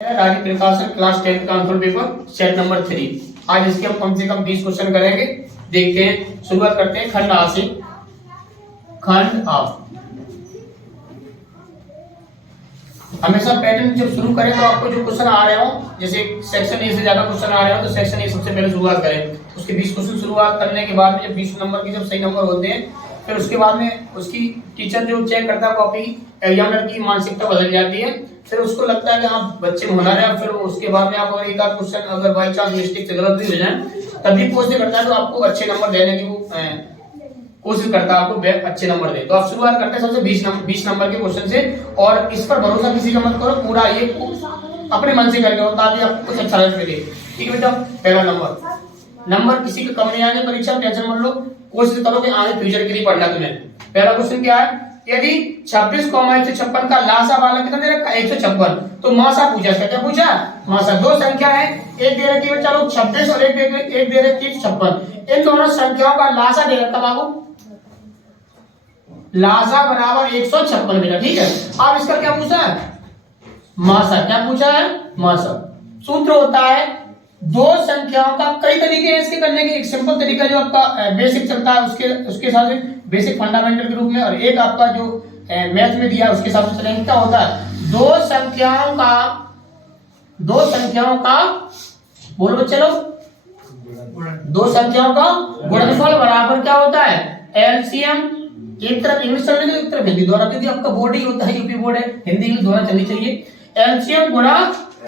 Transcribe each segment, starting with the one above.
राजीव प्रकाशन क्लास 10 का answer paper set number 3। आज इसके हम कम से कम 20 क्वेश्चन करेंगे। देखते हैं, शुरुआत करते हैं खंड आ से। खंड आ हमेशा पैटर्न जब शुरू करें तो आपको जो क्वेश्चन आ रहे हो, जैसे सेक्शन ए से ज्यादा क्वेश्चन आ रहे हो तो सेक्शन ए सबसे पहले शुरुआत करें। उसके 20 क्वेश्चन शुरुआत करने के बाद में जब 20 नंबर के जब सही नंबर होते हैं, फिर उसके बाद में उसकी टीचर जो चेक करता है कॉपी, एग्जामिनर की मानसिकता बदल जाती है। फिर उसको लगता है कि हाँ बच्चे में हुनर है। फिर उसके बाद में आप अगर एक आध क्वेश्चन अगर बाई चांस मिस्टेक से गलत भी हो जाए तभी कोशिश करता है तो आपको अच्छे नंबर देने की वो कोशिश करता है आपको अच्छे नंबर दे। तो आप शुरुआत करते हैं सबसे 20 नंबर के क्वेश्चन से, और इस पर भरोसा किसी का मत करो, पूरा ये अपने मन से करके हो ताकि आपको कुछ अच्छा लगे। ठीक है बेटा, पहला नंबर किसी का कम नहीं आने परीक्षा में, टेंशन मत लो, कोशिश करो कि आगे फ्यूचर के लिए पढ़ना तुम्हें। पहला क्वेश्चन क्या है, यदि 26,156 का लासा वाला कितना दे रखा है 156, तो मासा पूछा। क्या पूछा? मासा। दो संख्या है, एक दे रखी है बच्चा लोग 26 और एक दे रखी है 56। इन दोनों संख्याओं का लासा दे रखा बाबू, लासा बराबर 156 बेटा। ठीक है, अब इसका क्या पूछा है? मासा। क्या पूछा है? मासा। सूत्र होता है दो संख्याओं का, कई तरीके हैं इसके करने के। एक सिंपल तरीका जो आपका बेसिक चलता है उसके साथ बेसिक फंडामेंटल के रूप में, और एक आपका जो मैथ में दिया उसके हिसाब से चलेंगे। क्या होता है? दो संख्याओं का बोलो बच्चे लोग, दो संख्याओं का गुणनफल बराबर क्या होता है? एलसीएम। एक तरफ इंग्लिश चलने की, एक तरफ हिंदी, दोनों, क्योंकि आपका बोर्ड ही होता है, यूपी बोर्ड है, हिंदी इंग्लिश दोनों चलनी चाहिए। एलसीएम गुणा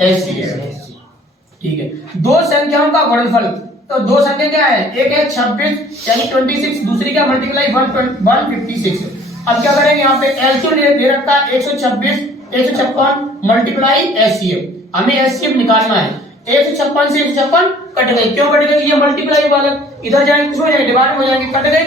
एचसीएफ। ठीक है, दो संख्याओं का गुणनफल, तो दो संख्या क्या है? एक है 26 यानी 26, दूसरी क्या मल्टीप्लाई 156। अब क्या करेंगे, यहाँ पे एलसीएम दे रखा है 126 156 मल्टीप्लाई एचसीएफ। हमें एचसीएफ निकालना है। 156 से 156 कट गए। क्यों कट गए? ये मल्टीप्लाई वाला इधर जाएंगे, किसमें जाएंगे? डिवाइड हो जाएंगे, कट गए।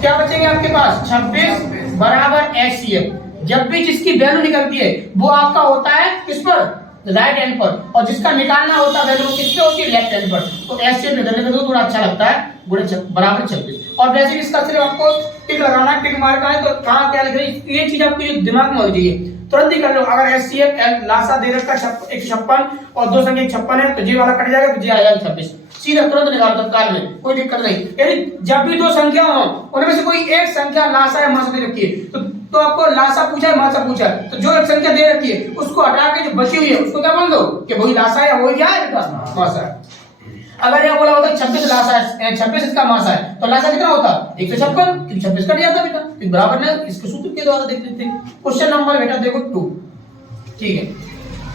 क्या बचेंगे आपके पास? 26 बराबर एचसीएफ। जब भी जिसकी वैल्यू निकलती है वो आपका होता है किस पर? राइट हैंड पर, और जिसका निकालना होता है वैल्यू किस पे होती है? लेफ्ट हैंड पर। तो एचसीएफ निकालने में थोड़ा अच्छा लगता है, बराबर 26। और वैसे इसका सिर्फ आपको टिक लगाना है, टिक मार का है, तो कहां क्या लिख रही है ये चीज आपको दिमाग में होनी चाहिए, तुरंत ही कर लो। अगर एचसीएफ लासा दे रखा 156 और दो संख्या 56 है तो जी वाला कट जाएगा, तो जी आ जाएगा 26। सीधा तुरंत निकाल दो तत्काल में, कोई दिक्कत नहीं। यदि जब भी दो संख्या हो उनमें से कोई एक संख्या लासा या मासा दे रखी है तो आपको लासा पूछा है मासा पूछा है, तो जो एक संख्या दे रखी है उसको हटा के जो बची हुई है उसको क्या बोल दो कि वही लासा है, वही क्या है बेटा? मासा है। अगर यह बोला होता 26 लासा है, 26 इसका मासा है, तो लासा कितना होता? 156, 26 कट जाता बेटा, तो बराबर ना इसके सूत्र के द्वारा देख लेते हैं। क्वेश्चन नंबर बेटा देखो 2। ठीक है,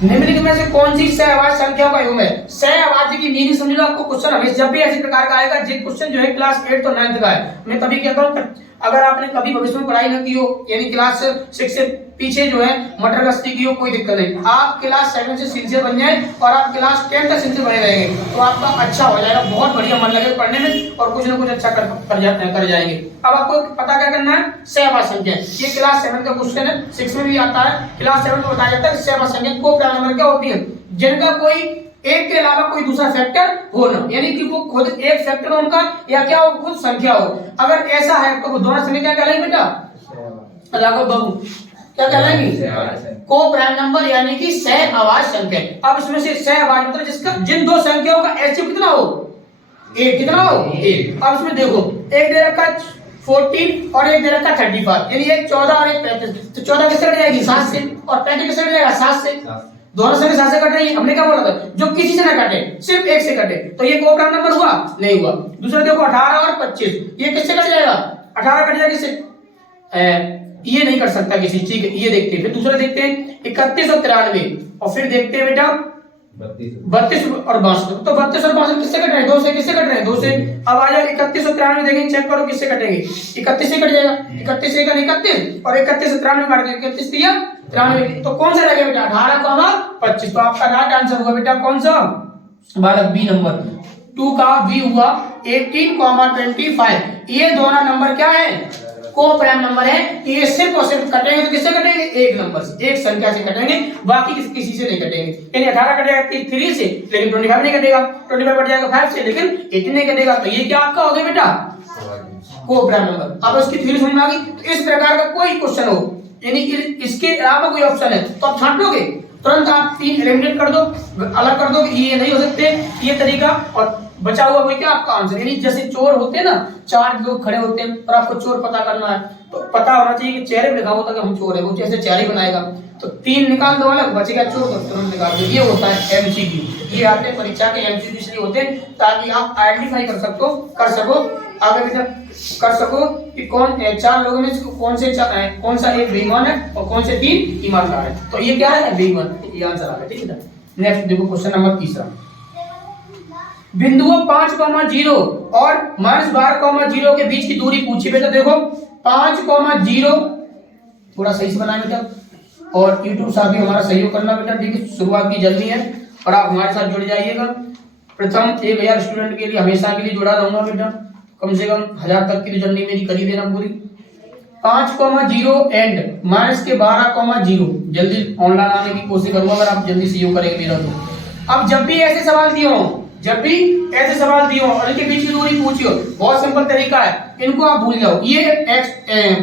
निम्नलिखित में से कौन सी सहअवाच्य संख्याओं का योग है? सहअवाच्य की मीनिंग समझ लो। आपको क्वेश्चन हमेशा जब भी ऐसे प्रकार का आएगा, ये क्वेश्चन जो है क्लास 8 तो 9 का है। मैं कभी कहता हूं अगर आपने कभी भविष्य में पढ़ाई न की हो, यानी क्लास 6 से पीछे जो है मटर गश्ती की हो, कोई दिक्कत नहीं। आप क्लास 7 से सिंसियर बन जाए और आप क्लास 10 तक सिंसियर बने रहेंगे तो आपका अच्छा हो जाएगा, बहुत बढ़िया मन लगेगा पढ़ने में और कुछ ना कुछ अच्छा कर जाएंगे। अब आपको पता क्या करना है? सहअवाच्य संख्या। ये क्लास 7 का क्वेश्चन है, 6 में भी आता है, क्लास 7 में बताया जाता है सहअवाच्य संख्या को प्राइम नंबर क्या होती है? जिनका कोई एक के अलावा कोई दूसरा फैक्टर हो ना, यानी कि वो खुद एक फैक्टर हो उनका, या क्या हो खुद संख्या हो। अगर ऐसा है तो वो दोनों संख्या क्या कहलाएंगी बेटा? राघव बाबू क्या कहलाएंगी? को प्राइम नंबर यानी कि सहअवाच्य संख्या। अब इसमें से सहअवाच्य मतलब जिसका जिन दो संख्याओं का एचसीएफ कितना हो? 1। कितना हो? 1। अब इसमें देखो, एक दे रखा 14 और एक दे रखा 35, यानी एक 14 और एक 35, तो 14 किससे कट जाएगी? 7 से, और 35 किससे कट जाएगा? 7 से। दोनों संख्या 7 से कट रही है। हमने क्या बोला था? जो किसी से ना कटे, सिर्फ एक से कटे, तो ये को प्राइम नंबर हुआ? नहीं हुआ। दूसरा देखो 18 और 25, ये किससे कट जाएगा? 18 कट जाएगा किससे? ये नहीं कर सकता किसी। ठीक है, ये देखते हैं। फिर दूसरा देखते हैं 31 और 93, और फिर देखते हैं बेटा 32 और 62, तो 32 और 62 किससे कट रहे हैं? 2 से। किससे कट रहे हैं? 2 से। अब आ जाए 31 और 93 देखेंगे, चेक करो किससे कटेंगे? 31 से कट जाएगा, 31 से 31 और 31 से 93 काट देंगे, 31 दिया 93, तो कौन सा रहेगा बेटा? 18, 25। तो आपका राइट आंसर हुआ बेटा कौन सा? बालक बी नंबर 2 का बी हुआ 18, 25। ये दोनों नंबर क्या है? को प्राइम नंबर है। ये सिर्फ और सिर्फ कटेंगे तो किससे कटेंगे? एक नंबर से, एक संख्या से कटेंगे, बाकी किसी से नहीं कटेंगे। यानी 18 कटेगा 3 से, लेकिन 25 नहीं कटेगा, 25 कट जाएगा 5 से, लेकिन 18 नहीं कटेगा। तो ये क्या आपका हो गया बेटा? को प्राइम नंबर। अब इसकी थ्योरी समझ में आ गई। तो इस प्रकार का कोई क्वेश्चन हो यानी इसके अलावा कोई ऑप्शन है तो आप छांट लोगे, तुरंत आप 3 एलिमिनेट कर दो, अलग कर दो, ये नहीं हो सकते, ये तरीका, और बचा हुआ वही क्या आपका आंसर। यानी जैसे चोर होते हैं ना, 4 लोग खड़े होते हैं और आपको चोर पता करना है, तो पता होना चाहिए कि चेहरे पे लिखा होता है कि हम चोर है, वो जैसे चेहरे बनाएगा, तो 3 निकाल दो अलग, बचेगा चोर, तो तुरंत निकाल दो। ये होता है एमसीक्यू। ये आते हैं परीक्षा के एमसीक्यू इसलिए होते हैं ताकि आप आइडेंटिफाई कर सको आगे भी कर सको कि कौन 4 लोगों में कौन सा एक बेईमान है और कौन से 3 ईमानदार है। तो ये क्या है, बेईमान, ये आंसर आ गया। ठीक है, नेक्स्ट देखो क्वेश्चन नंबर 3। बिंदुओं 5,0 और -12,0 के बीच की दूरी पूछी बेटा। देखो 5,0 थोड़ा सही से बनाए बेटा, और यूट्यूब साहब भी हमारा सहयोग करना बेटा। ठीक है, शुरुआत की जल्दी है और आप हमारे साथ जुड़ जाइएगा। प्रथम 1000 स्टूडेंट के लिए हमेशा के लिए जुड़ा रहूंगा बेटा, कम से कम 1000 तक की जर्नी मेरी करी देना पूरी। 5,0 एंड -12,0 जल्दी ऑनलाइन आने की कोशिश करूंगा अगर आप जल्दी सहयोग करेंगे मेरा तो। अब जब भी ऐसे सवाल दिए हो और इनके बीच की दूरी पूछियो, बहुत सिंपल तरीका है, इनको आप भूल जाओ, ये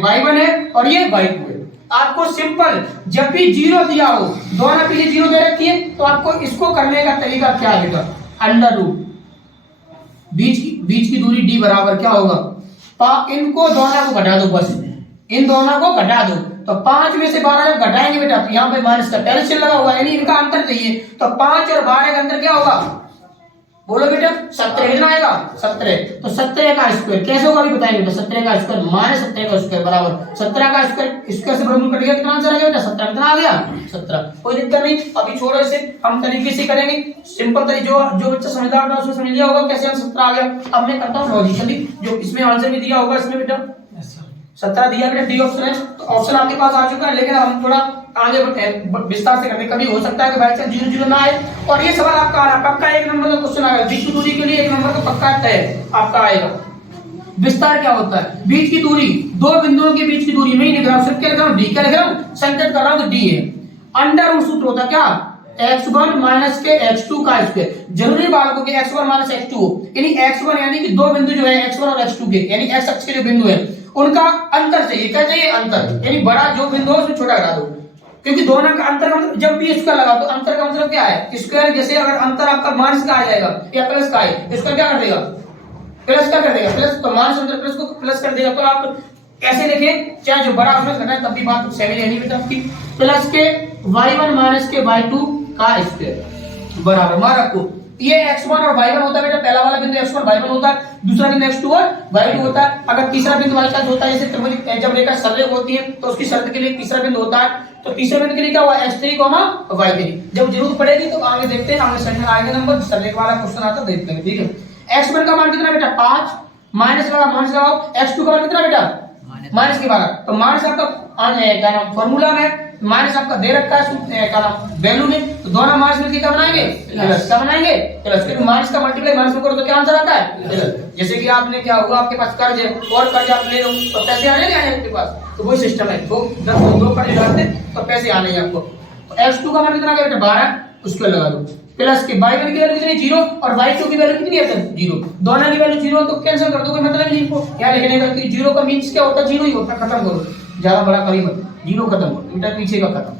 y1 है और ये y2 है। आपको सिंपल, जब भी 0 दिया हो, दोनों के लिए 0 दे रखी है, तो आपको इसको करने का तरीका क्या है बेटा, अंडर रूट, बीच की दूरी d बराबर क्या होगा, इनको दोनों को घटा दो, बस इन दोनों को घटा दो, तो 5 में से 12 जब घटाएंगे बेटा तो यहाँ पे माइनस का पहले चिन्ह लगा हुआ है, यानी इनका अंतर चाहिए, तो 5 और 12 का अंतर क्या होगा, बोलो बेटा, 17 कितना आएगा, 17, तो 17 का स्क्वायर कैसे होगा अभी बताएंगे बेटा। 17 का स्क्वायर माइनस 17 का स्क्वायर बराबर 17 का स्क्वायर से वर्गमूल कट गया, कितना आंसर आ गया बेटा, 17 कितना आ गया, 17। कोई दिक्कत नहीं, अभी छोड़ो इसे, हम तरीके से करेंगे, सिंपल तरीके, जो बच्चा समझदार था उसने समझ लिया होगा कैसे आंसर 17 आ गया। अब मैं करता हूँ लॉजिकली, जो इसमें आंसर भी दिया होगा इसमें बेटा 17 दिया बेटा, डी ऑप्शन है, तो ऑप्शन आपके पास आ चुका है, लेकिन हम थोड़ा आगे विस्तार से करने, कभी हो सकता है कि बाई चांस 0 ना आए, और ये सवाल आपका आना पक्का 1 नंबर का क्वेश्चन आएगा, बीच की दूरी के लिए 1 नंबर का पक्का तय आपका आएगा। विस्तार क्या होता है, बीच की दूरी, 2 बिंदुओं के बीच की दूरी में ही लिख रहा हूं, सिर्फ क्या लिख रहा हूं, डी क्या लिख रहा हूं, संकेत कर रहा हूं, डी है। अंडर रूट सूत्र होता है क्या, x1 माइनस के x2 का स्क्वायर, जरूरी बालकों के x1 माइनस x2 हो, यानी x1 यानी कि 2 बिंदु जो है x1 और x2 के, यानी x अक्ष के जो बिंदु है उनका अंतर चाहिए, क्या चाहिए, अंतर, यानी बड़ा जो बिंदु है उसमें छोटा घटा दो, क्योंकि दोनों का अंतर का मतलब जब भी स्क्वायर लगा तो अंतर का मतलब क्या है, स्क्वायर, जैसे अगर अंतर आपका माइनस का आ जाएगा या प्लस का है, इसका क्या कर देगा, प्लस का कर देगा, प्लस, तो माइनस अंतर प्लस को प्लस कर देगा, तो आप कैसे लिखें, चाहे जो बड़ा उसमें घटा है तब भी बात सेम ही रहनी बेटा आपकी, प्लस के y1 माइनस के y2 का स्क्वायर बराबर, मान रखो ये x1 और y1 होता है बेटा, पहला वाला बिंदु x1 y1 होता है, दूसरा बिंदु x2 और y2 होता है। अगर तीसरा बिंदु y का होता है, जैसे त्रिभुज जब रेखा सरल होती है तो उसकी शर्त के लिए तीसरा बिंदु होता है, तो तीसरे बिंदु के लिए क्या हुआ, x3, y3, जब जरूरत पड़ेगी तो आगे देखते हैं, आगे सेकंड आएगा नंबर, सरल वाला क्वेश्चन आता है, देखते हैं। ठीक है, x1 का मान कितना बेटा 5, माइनस लगाओ, x2 का मान कितना बेटा माइनस के 12, तो माइनस आपका क्या नाम फॉर्मूला में माइनस आपका दे रखा है क्या नाम वैल्यू में, तो दोनों माइनस मिलकर क्या बनाएंगे, प्लस, क्या बनाएंगे, प्लस, क्योंकि माइनस का मल्टीप्लाई माइनस में करो तो क्या आंसर आता है, प्लस। जैसे कि आपने क्या हुआ, आपके पास कर्ज है और कर्ज आप ले लो तो पैसे आने नहीं आपके पास, तो वही सिस्टम है, तो 10 कर्ज डालते तो पैसे आने आपको, तो x2 का मान कितना बेटा 12, उसको लगा दो, प्लस के y1 की वैल्यू कितनी 0 और y2 की वैल्यू कितनी है 0, दोनों की वैल्यू 0, तो कैंसिल कर दो, कोई मतलब नहीं इनको क्या लिखने का, 0 का मींस क्या होता है, 0 ही होता है, खत्म करो, ज्यादा बड़ा करी मत, 0 खत्म करो बेटा, पीछे का खत्म।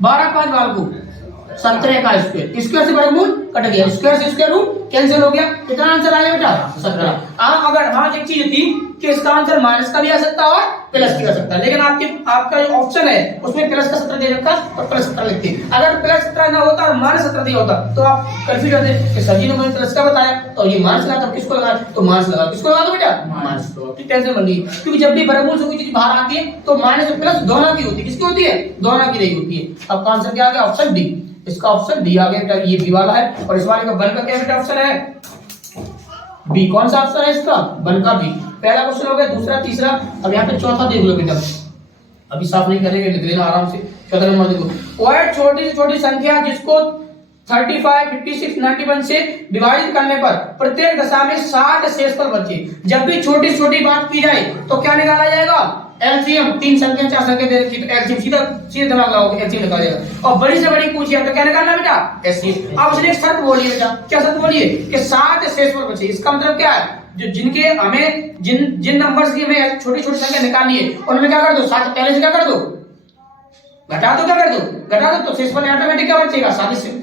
12 5 बाल को 17 का स्क्वायर, स्क्वायर से वर्गमूल कट गया, स्क्वायर से स्क्वायर रूट कैंसिल हो गया, कितना आंसर आया बेटा 17। अगर हाँ एक चीज थी कि इसका आंसर माइनस का भी आ सकता है और प्लस भी आ सकता है, लेकिन आपका जो ऑप्शन है उसमें प्लस का 17 दे रखा और प्लस 17 लिखते, अगर प्लस 17 ना होता और माइनस 17 दिया होता तो आप कंफ्यूज होते कि सर जी ने मुझे प्लस का बताया तो ये माइनस लगा, तो किसको लगा, तो माइनस लगा, किसको लगा दो बेटा माइनस लगा, टेंशन बन गई, क्योंकि जब भी वर्गमूल से कोई चीज बाहर आती है तो माइनस और प्लस दोनों की होती है, किसकी होती है, दोनों की नहीं होती है। आपका आंसर क्या आ गया, ऑप्शन डी, इसका ऑप्शन डी आ गया बेटा, ये बी वाला है, और इस वाले का वन का क्या बेटा ऑप्शन है बी, कौन सा ऑप्शन है इसका, वन का बी। पहला क्वेश्चन हो गया, दूसरा, तीसरा, अब यहाँ पे चौथा देख लो बेटा, अभी साफ नहीं करेंगे, लिख लेना आराम से। चौथा नंबर देखो, और छोटी से छोटी संख्या जिसको 35, 56, 91 से डिवाइड करने पर प्रत्येक दशा में 60 शेषफल बचे, जब भी छोटी छोटी बात की जाए तो क्या निकाला जाएगा, एलसीएम, 3 संख्या 4 संख्या दे रखी तो एलसीएम सीधा दिमाग लगाओगे, एलसीएम निकाल जाएगा, और बड़ी से बड़ी पूछिए तो क्या निकालना बेटा एलसीएम। अब उसने एक शर्त बोली बेटा, क्या शर्त बोलिए कि 60 शेषफल बचे, इसका मतलब क्या है, जो जिनके हमें जिन नंबर्स की हमें छोटी छोटी संख्या निकालनी है उनमें क्या कर दो, 60 पहले से क्या कर दो घटा दो क्या कर दो, घटा दो तो शेषफल ऑटोमेटिक क्या बचेगा, 7।